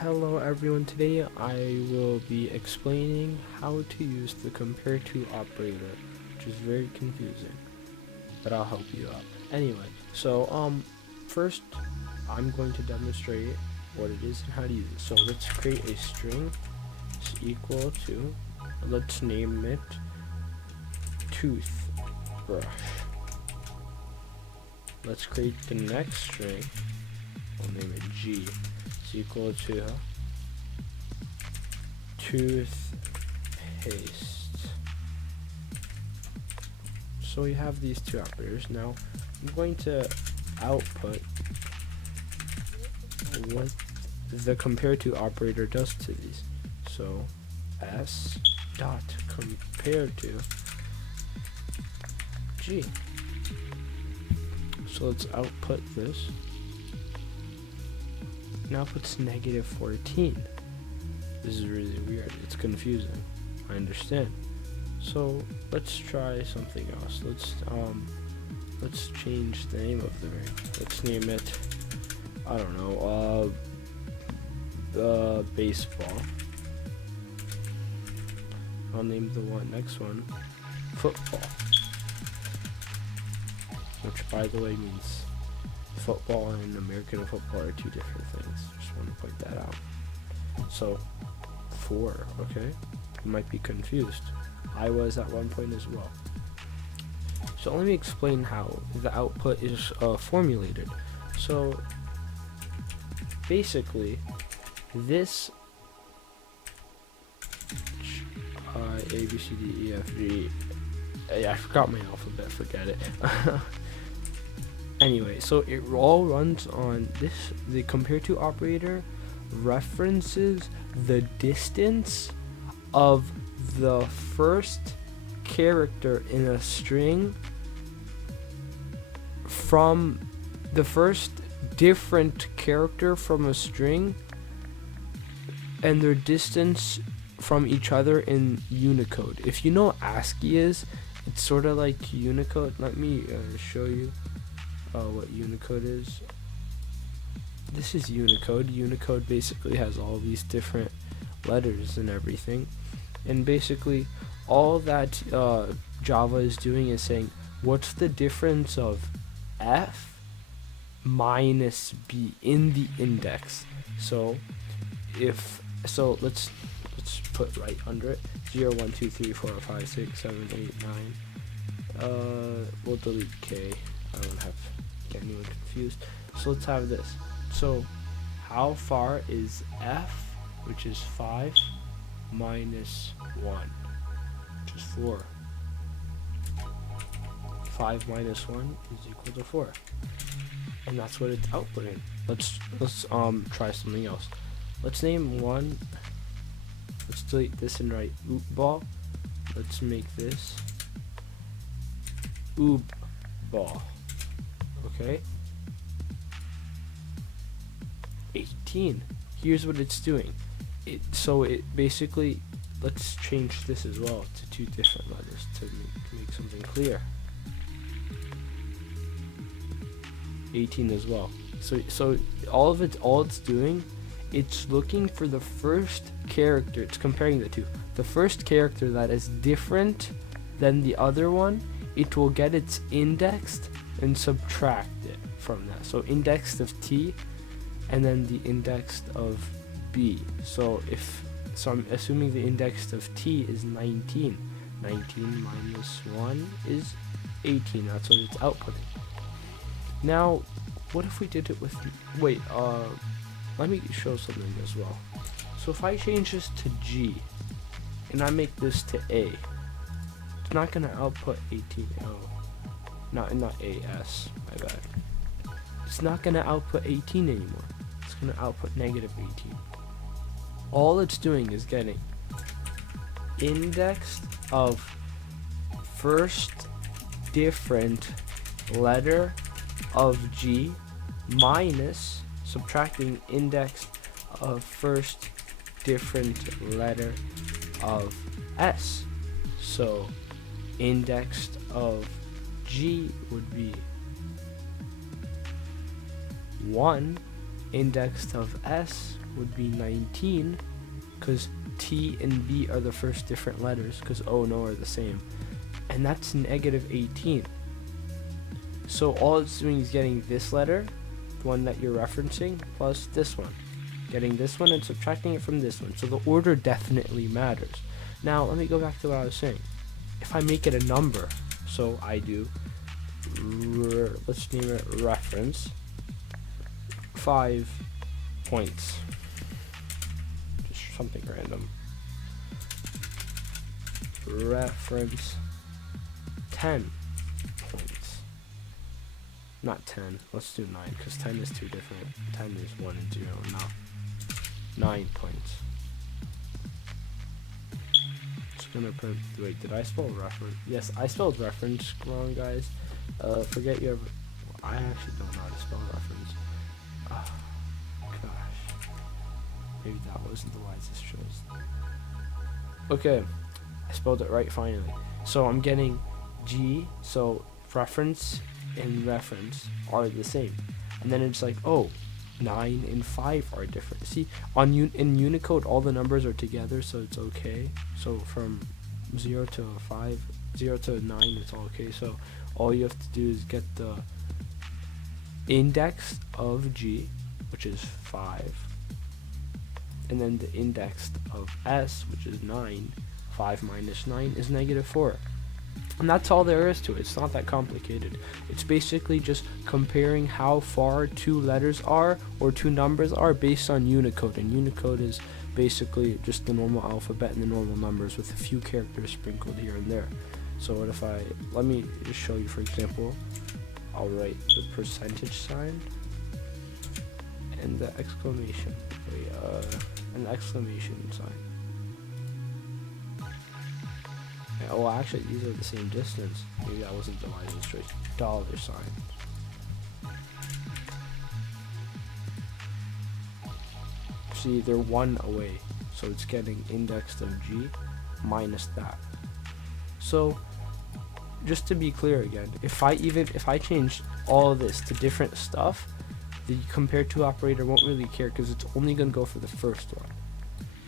Hello everyone, today I will be explaining how to use the compareTo operator, which is very confusing, but I'll help you out. Anyway, first I'm going to demonstrate what it is and how to use it. So let's create a string is equal to, let's name it toothbrush. Let's create the next string, we'll name it G. Is equal to toothpaste. So we have these two operators. Now I'm going to output what the compareTo operator does to these. So s dot compareTo G. So let's output this. Now puts -14. This is really weird. It's confusing. I understand. So let's try something else. Let's change the name of the variable. Let's name it, I don't know, baseball. I'll name the next one football, which by the way means football and American football are two different things. Just want to point that out. So 4, okay? You might be confused. I was at one point as well. So let me explain how the output is formulated. So basically this A, B, C, D, E, F, G. I forgot my alphabet, forget it. Anyway, so it all runs on this. The compareTo operator references the distance of the first character in a string from the first different character from a string and their distance from each other in Unicode. If you know what ASCII is, it's sort of like Unicode. Let me show you what Unicode is. This is Unicode. Unicode basically has all these different letters and everything, and basically all that Java is doing is saying, what's the difference of F minus B in the index? So let's put right under it 0 1 2 3 4 5 6 7 8 9. We'll delete K. I don't have get anyone confused. So let's have this. So how far is F, which is 5, minus 1, which is 4? 5 minus 1 is equal to 4, and that's what it's outputting. Let's try something else. Let's name one. Let's delete this and write oop ball. Let's make this oop ball. Okay. 18. Here's what it's doing. It basically, let's change this as well to 2 different letters to make something clear. 18 as well. So all it's doing, it's looking for the first character. It's comparing the two. The first character that is different than the other one, it will get its indexed and subtract it from that. So indexed of T and then the indexed of B. So I'm assuming the indexed of T is 19. 19 minus 1 is 18. That's what it's outputting. Now, what if we did it with, let me show something as well. So if I change this to G and I make this to A, it's not gonna output 18. Oh, not AS, my bad. It's not gonna output 18 anymore. It's gonna output -18. All it's doing is getting indexed of first different letter of G minus subtracting index of first different letter of S. So indexed of G would be 1 Index of S would be 19, because T and B are the first different letters, because O and O are the same. And that's negative 18. So all it's doing is getting this letter, the one that you're referencing, plus this one. Getting this one and subtracting it from this one. So the order definitely matters. Now, let me go back to what I was saying. If I make it a number, so I do, let's name it reference, 5 points. Just something random. Reference 10 points. Not 10, let's do 9, because 10 is too different. 10 is 1 and 0, no. 9 points. Just gonna put, wait, did I spell reference? Yes, I spelled reference wrong, guys. Forget your, I actually don't know how to spell reference. Oh, gosh. Maybe that wasn't the wisest choice. Okay, I spelled it right finally. So I'm getting G, so reference and reference are the same. And then it's like, oh, 9 and 5 are different. See, in Unicode, all the numbers are together, so it's okay. So from 0 to 5, 0 to 9, it's all okay. So all you have to do is get the index of G, which is 5, and then the index of S, which is 9. 5 minus 9 is negative 4. And that's all there is to it. It's not that complicated. It's basically just comparing how far two letters are or two numbers are based on Unicode. And Unicode is basically just the normal alphabet and the normal numbers with a few characters sprinkled here and there. So what if let me just show you, for example, I'll write the percentage sign and the exclamation, an exclamation sign. Oh, actually, these are the same distance. Maybe that wasn't the wisest choice. Dollar sign. See, they're 1 away, so it's getting indexed of G minus that. So, just to be clear again, if I change all of this to different stuff, the compareTo operator won't really care because it's only going to go for the first one.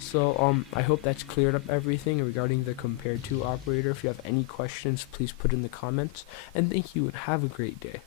So I hope that's cleared up everything regarding the compareTo operator. If you have any questions, please put in the comments. And thank you and have a great day.